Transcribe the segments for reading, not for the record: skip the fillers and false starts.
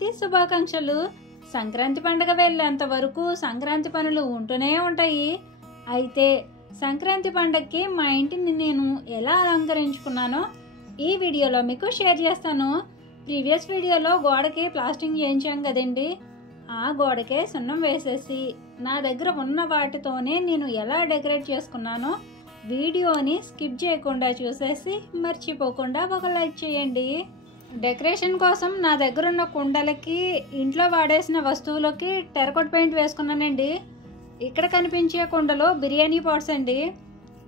సంక్రాంతి శుభాకాంక్షలు. సంక్రాంతి పండుగ వెళ్ళేంత వరకు సంక్రాంతి పనులు ఉంటూనే ఉంటాయి. అయితే సంక్రాంతి పండుగకి మా ఇంటిని నేను ఎలా అలంకరించుకున్నానో ఈ వీడియోలో మీకు షేర్ చేస్తాను. ప్రీవియస్ వీడియోలో గోడకి ప్లాస్టింగ్ చేయించాం కదండి, ఆ గోడకే సున్నం వేసేసి నా దగ్గర ఉన్న వాటితోనే నేను ఎలా డెకరేట్ చేసుకున్నానో వీడియోని స్కిప్ చేయకుండా చూసేసి మర్చిపోకుండా ఒక లైక్ చేయండి. డెకరేషన్ కోసం నా దగ్గర ఉన్న కుండలకి, ఇంట్లో వాడేసిన వస్తువులకి టెరకోట్ పెయింట్ వేసుకున్నానండి. ఇక్కడ కనిపించే కుండలు బిర్యానీ పాట్స్ అండి.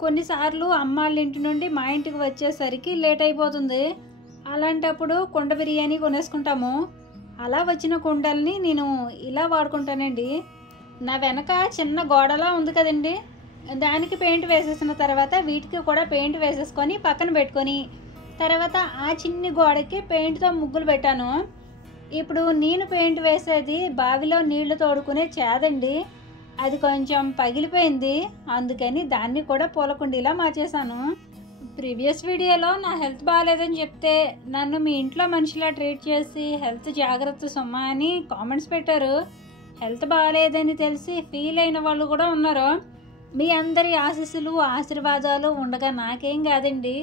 కొన్నిసార్లు అమ్మాళ్ళ ఇంటి నుండి మా ఇంటికి వచ్చేసరికి లేట్ అయిపోతుంది. అలాంటప్పుడు కుండ బిర్యానీ కొనేసుకుంటాము. అలా వచ్చిన కుండల్ని నేను ఇలా వాడుకుంటానండి. నా వెనక చిన్న గోడలా ఉంది కదండి, దానికి పెయింట్ వేసేసిన తర్వాత వీటికి కూడా పెయింట్ వేసేసుకొని పక్కన పెట్టుకొని తర్వాత ఆ చిన్ని గోడకి పెయింట్తో ముగ్గులు పెట్టాను. ఇప్పుడు నేను పెయింట్ వేసేది బావిలో నీళ్లు తోడుకునే చేదండి, అది కొంచెం పగిలిపోయింది. అందుకని దాన్ని కూడా పూలకుండీలా మార్చేశాను. ప్రీవియస్ వీడియోలో నా హెల్త్ బాగాలేదని చెప్తే నన్ను మీ ఇంట్లో మనిషిలా ట్రీట్ చేసి హెల్త్ జాగ్రత్త సుమ్మా అని కామెంట్స్ పెట్టారు. హెల్త్ బాగాలేదని తెలిసి ఫీల్ అయిన వాళ్ళు కూడా ఉన్నారు. మీ అందరి ఆశీస్సులు ఆశీర్వాదాలు ఉండగా నాకేం కాదండి,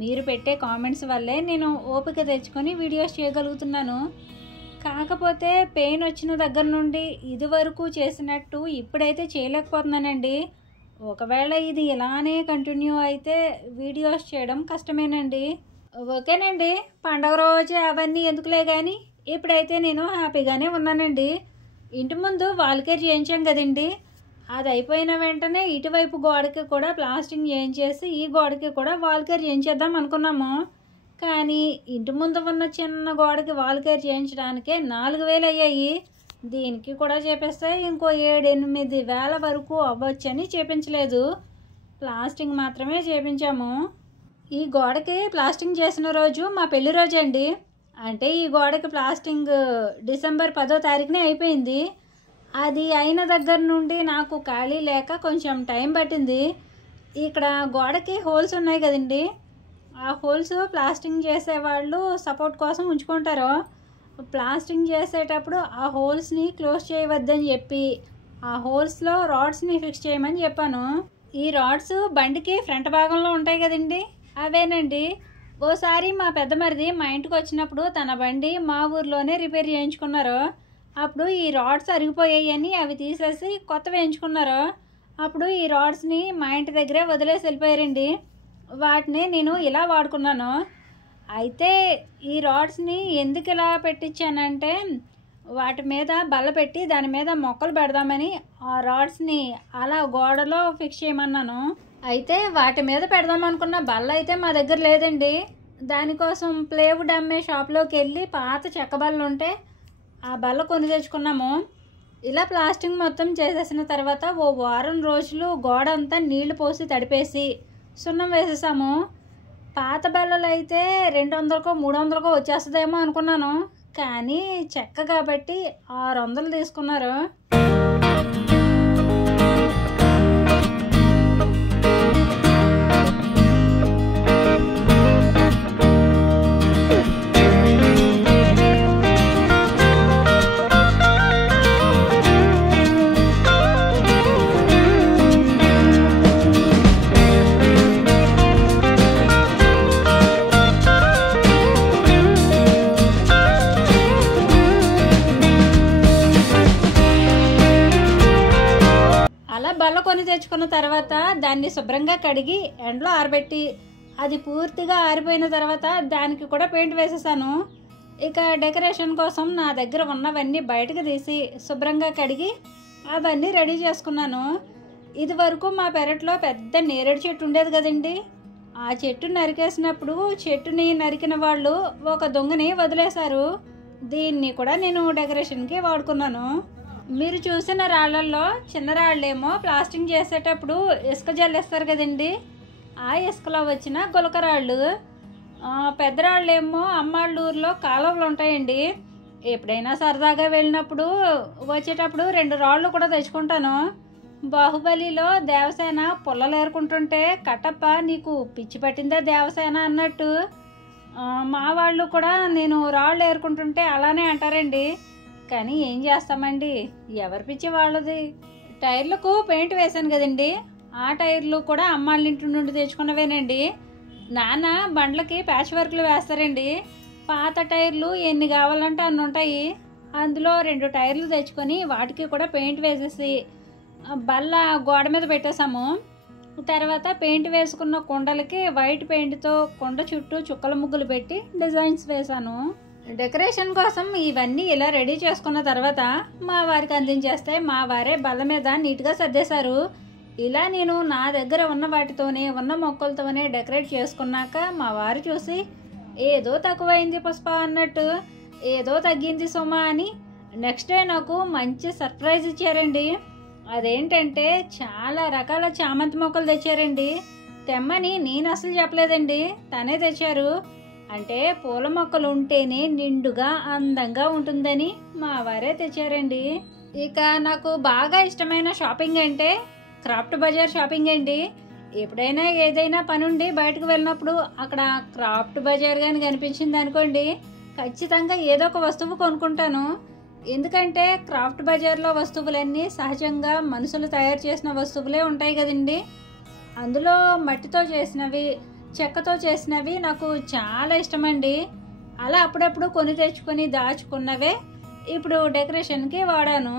మీరు పెట్టే కామెంట్స్ వల్లే నేను ఓపిక తెచ్చుకొని వీడియోస్ చేయగలుగుతున్నాను. కాకపోతే పెయిన్ వచ్చిన దగ్గర నుండి ఇది వరకు చేసినట్టు ఇప్పుడైతే చేయలేకపోతున్నానండి. ఒకవేళ ఇది ఇలానే కంటిన్యూ అయితే వీడియోస్ చేయడం కష్టమేనండి. ఓకేనండి, పండగ రోజు అవన్నీ ఎందుకులే కానీ ఇప్పుడైతే నేను హ్యాపీగానే ఉన్నానండి. ఇంటి ముందు వాల్కేర్ చేయించాం కదండి, అది అయిపోయిన వెంటనే ఇటువైపు గోడకి కూడా ప్లాస్టింగ్ చేయించేసి ఈ గోడకి కూడా వాల్కేర్ చేయించేద్దాం అనుకున్నాము. కానీ ఇంటి ముందు ఉన్న చిన్న గోడకి వాల్కేర్ చేయించడానికే 4,000 అయ్యాయి. దీనికి కూడా చేపిస్తే ఇంకో 7-8 వేల వరకు అవ్వచ్చని చేపించలేదు, ప్లాస్టింగ్ మాత్రమే చేపించాము. ఈ గోడకి ప్లాస్టింగ్ చేసిన రోజు మా పెళ్లి రోజు అండి. అంటే ఈ గోడకి ప్లాస్టింగ్ డిసెంబర్ 10వ తారీఖునే అయిపోయింది. అది అయిన దగ్గర నుండి నాకు ఖాళీ లేక కొంచెం టైం పట్టింది. ఇక్కడ గోడకి హోల్స్ ఉన్నాయి కదండి, ఆ హోల్స్ ప్లాస్టింగ్ చేసేవాళ్ళు సపోర్ట్ కోసం ఉంచుకుంటారు. ప్లాస్టింగ్ చేసేటప్పుడు ఆ హోల్స్ని క్లోజ్ చేయవద్దని చెప్పి ఆ హోల్స్లో రాడ్స్ని ఫిక్స్ చేయమని చెప్పాను. ఈ రాడ్స్ బండికి ఫ్రంట్ భాగంలో ఉంటాయి కదండి, అవేనండి. ఓసారి మా పెద్ద మరిది మా ఇంటికి వచ్చినప్పుడు తన బండి మా ఊర్లోనే రిపేర్ చేయించుకున్నారు. అప్పుడు ఈ రాడ్స్ అరిగిపోయాయని అవి తీసేసి కొత్తవి వేయించుకున్నారు. అప్పుడు ఈ రాడ్స్ని మా ఇంటి దగ్గరే వదిలేసి వెళ్ళిపోయారండి. వాటిని నేను ఇలా వాడుకున్నాను. అయితే ఈ రాడ్స్ని ఎందుకు ఇలా పెట్టించానంటే వాటి మీద బల్ల పెట్టి దాని మీద మొక్కలు పెడదామని ఆ రాడ్స్ని అలా గోడలో ఫిక్స్ చేయమన్నాను. అయితే వాటి మీద పెడదాం అనుకున్న బల్ల అయితే మా దగ్గర లేదండి. దానికోసం ప్లేవుడ్ అమ్మే షాప్లోకి వెళ్ళి పాత చెక్క బల్ల ఉంటే ఆ బల్ల కొని తెచ్చుకున్నాము. ఇలా ప్లాస్టింగ్ మొత్తం చేసేసిన తర్వాత ఓ వారం రోజులు గోడ అంతా నీళ్లు పోసి తడిపేసి సున్నం వేసేసాము. పాత బల్లలు అయితే 200కో 300కో వచ్చేస్తుందేమో అనుకున్నాను, కానీ చెక్క కాబట్టి 600 తీసుకున్నారు. బల్ల కొని తెచ్చుకున్న తర్వాత దాన్ని శుభ్రంగా కడిగి ఎండలో ఆరబెట్టి అది పూర్తిగా ఆరిపోయిన తర్వాత దానికి కూడా పెయింట్ వేసేసాను. ఇక డెకరేషన్ కోసం నా దగ్గర ఉన్నవన్నీ బయటకు తీసి శుభ్రంగా కడిగి అవన్నీ రెడీ చేసుకున్నాను. ఇది వరకు మా పెరట్లో పెద్ద నేరేడు చెట్టు ఉండేది కదండి, ఆ చెట్టు నరికేసినప్పుడు చెట్టుని నరికిన వాళ్ళు ఒక దొంగని వదిలేశారు. దీన్ని కూడా నేను డెకరేషన్కి వాడుకున్నాను. మీరు చూసిన రాళ్ళల్లో చిన్న రాళ్ళేమో ప్లాస్టింగ్ చేసేటప్పుడు ఇసుక జల్లేస్తారు కదండి, ఆ ఇసుకలో వచ్చిన గులకరాళ్ళు. పెద్ద రాళ్ళేమో అమ్మాళ్ళూరులో కాలువలు ఉంటాయండి. ఎప్పుడైనా సరదాగా వెళ్ళినప్పుడు వచ్చేటప్పుడు 2 రాళ్ళు కూడా తెచ్చుకుంటాను. బాహుబలిలో దేవసేన పుల్లలు ఏరుకుంటుంటే కట్టప్ప నీకు పిచ్చి పట్టిందా దేవసేన అన్నట్టు మా వాళ్ళు కూడా నేను రాళ్ళు ఏరుకుంటుంటే అలానే అంటారండి. కానీ ఏం చేస్తామండి, ఎవరి పిచ్చి వాళ్ళది. టైర్లకు పెయింట్ వేశాను కదండి, ఆ టైర్లు కూడా అమ్మాళ్ళ ఇంటి నుండి తెచ్చుకున్నవేనండి. నాన్న బండ్లకి ప్యాచ్ వర్క్లు వేస్తారండి. పాత టైర్లు ఎన్ని కావాలంటే అన్ని ఉంటాయి. అందులో 2 టైర్లు తెచ్చుకొని వాటికి కూడా పెయింట్ వేసేసి బల్ల గోడ మీద పెట్టేశాము. తర్వాత పెయింట్ వేసుకున్న కుండలకి వైట్ పెయింట్తో కుండ చుట్టూ చుక్కల ముగ్గులు పెట్టి డిజైన్స్ వేశాను. డెకరేషన్ కోసం ఇవన్నీ ఇలా రెడీ చేసుకున్న తర్వాత మా వారికి అందించేస్తే మా వారే బల్ల మీద నీట్గా సర్దేశారు. ఇలా నేను నా దగ్గర ఉన్న వాటితోనే, ఉన్న మొక్కలతోనే డెకరేట్ చేసుకున్నాక మా వారు చూసి, ఏదో తక్కువైంది పుష్ప అన్నట్టు, ఏదో తగ్గింది సుమ అని నెక్స్ట్ డే నాకు మంచి సర్ప్రైజ్ ఇచ్చారండి. అదేంటంటే చాలా రకాల చామంతి మొక్కలు తెచ్చారండి. తెమ్మని నేను అసలు చెప్పలేదండి, తనే తెచ్చారు. అంటే పూల మొక్కలు ఉంటేనే నిండుగా అందంగా ఉంటుందని మా వారే తెచ్చారండి. ఇక నాకు బాగా ఇష్టమైన షాపింగ్ అంటే క్రాఫ్ట్ బజార్ షాపింగ్ అండి. ఎప్పుడైనా ఏదైనా పని ఉండి బయటకు వెళ్ళినప్పుడు అక్కడ క్రాఫ్ట్ బజార్ కానీ కనిపించింది అనుకోండి, ఖచ్చితంగా ఏదో ఒక వస్తువు కొనుక్కుంటాను. ఎందుకంటే క్రాఫ్ట్ బజార్లో వస్తువులన్నీ సహజంగా మనుషులు తయారు చేసిన వస్తువులే ఉంటాయి కదండి. అందులో మట్టితో చేసినవి, చెక్కతో చేసినవి నాకు చాలా ఇష్టమండి. అలా అప్పుడప్పుడు కొని తెచ్చుకొని దాచుకున్నవే ఇప్పుడు డెకరేషన్కి వాడాను.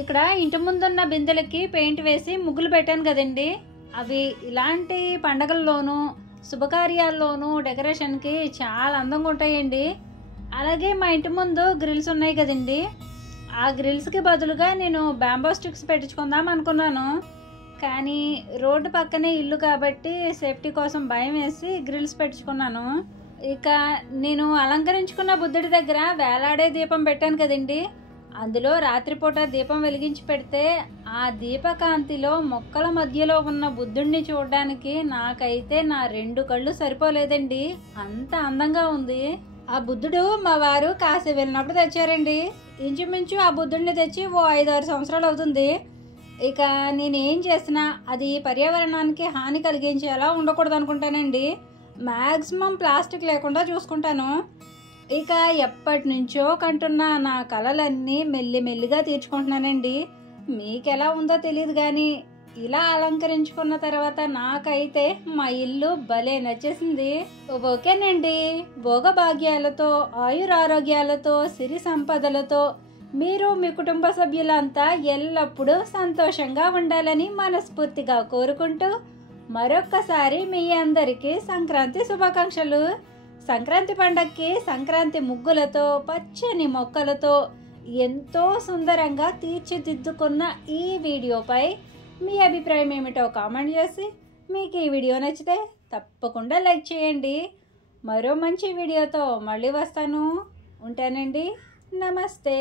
ఇక్కడ ఇంటి ముందున్న బిందెలకి పెయింట్ వేసి ముగ్గులు పెట్టాను కదండి. అవి ఇలాంటి పండగల్లోనూ శుభకార్యాల్లోనూ డెకరేషన్కి చాలా అందంగా ఉంటాయండి. అలాగే మా ఇంటి ముందు గ్రిల్స్ ఉన్నాయి కదండి, ఆ గ్రిల్స్కి బదులుగా నేను బ్యాంబో స్టిక్స్ పెట్టించుకుందాం అనుకున్నాను. కానీ రోడ్డు పక్కనే ఇల్లు కాబట్టి సేఫ్టీ కోసం భయం వేసి గ్రిల్స్ పెట్టించుకున్నాను. ఇక నేను అలంకరించుకున్న బుద్ధుడి దగ్గర వేలాడే దీపం పెట్టాను కదండి, అందులో రాత్రిపూట దీపం వెలిగించి పెడితే ఆ దీపకాంతిలో మొక్కల మధ్యలో ఉన్న బుద్ధుడిని చూడడానికి నాకైతే నా 2 కళ్ళు సరిపోలేదండి, అంత అందంగా ఉంది. ఆ బుద్ధుడు మా వారు కాశీ వెళ్ళినప్పుడు తెచ్చారండి. ఇంచుమించు ఆ బుద్ధుడిని తెచ్చి ఓ 5-6 సంవత్సరాలు అవుతుంది. ఇక నేనేం చేసినా అది పర్యావరణానికి హాని కలిగించేలా ఉండకూడదు అనుకుంటానండి. మ్యాక్సిమం ప్లాస్టిక్ లేకుండా చూసుకుంటాను. ఇక ఎప్పటి నుంచో కంటున్న నా కలలన్నీ మెల్లిమెల్లిగా తీర్చుకుంటున్నానండి. మీకెలా ఉందో తెలియదు కానీ ఇలా అలంకరించుకున్న తర్వాత నాకైతే మా ఇల్లు భలే నచ్చేసింది. ఓకేనండి, భోగభాగ్యాలతో ఆయురారోగ్యాలతో సిరి సంపదలతో మీరు మీ కుటుంబ సభ్యులంతా ఎల్లప్పుడూ సంతోషంగా ఉండాలని మనస్ఫూర్తిగా కోరుకుంటూ మరొక్కసారి మీ అందరికీ సంక్రాంతి శుభాకాంక్షలు. సంక్రాంతి పండగకి సంక్రాంతి ముగ్గులతో పచ్చని మొక్కలతో ఎంతో సుందరంగా తీర్చిదిద్దుకున్న ఈ వీడియోపై మీ అభిప్రాయం ఏమిటో కామెంట్ చేసి, మీకు ఈ వీడియో నచ్చితే తప్పకుండా లైక్ చేయండి. మరో మంచి వీడియోతో మళ్ళీ వస్తాను. ఉంటానండి. నమస్తే.